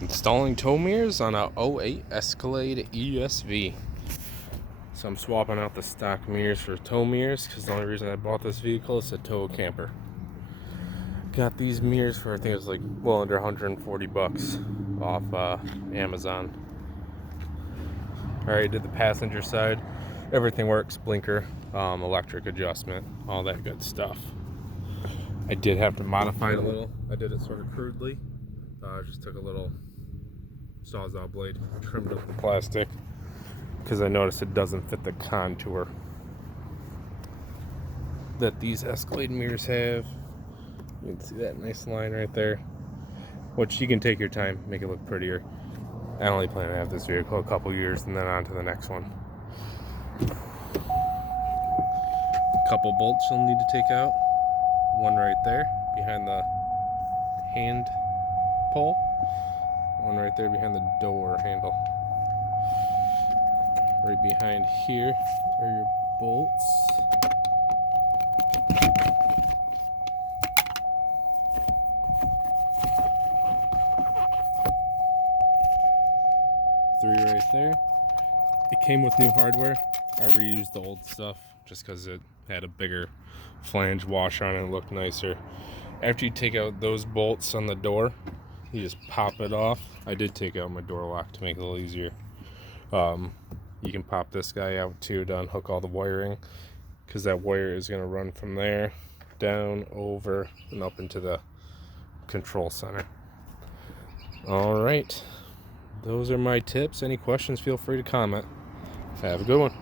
Installing tow mirrors on a '08 Escalade ESV. So I'm swapping out the stock mirrors for tow mirrors because the only reason I bought this vehicle is to tow a camper. Got these mirrors for I think it was like well under 140 bucks off Amazon. Alright, did the passenger side. Everything works, blinker, electric adjustment, all that good stuff. I did have to modify it a little. I did it sort of crudely. Just took a little Sawzall blade, trimmed up the plastic because I noticed it doesn't fit the contour that these Escalade mirrors have. You can see that nice line right there, which you can take your time, make it look prettier. I only plan to have this vehicle a couple years and then on to the next one. A couple bolts you'll need to take out. One right there behind the hand pole. One right there behind the door handle. Right behind here are your bolts. Three right there. It came with new hardware. I reused the old stuff just because it had a bigger flange washer on it and looked nicer. After you take out those bolts on the door, you just pop it off. I did take out my door lock to make it a little easier. You can pop this guy out too to unhook all the wiring because that wire is going to run from there down, over, and up into the control center. All right. Those are my tips. Any questions, feel free to comment. Have a good one.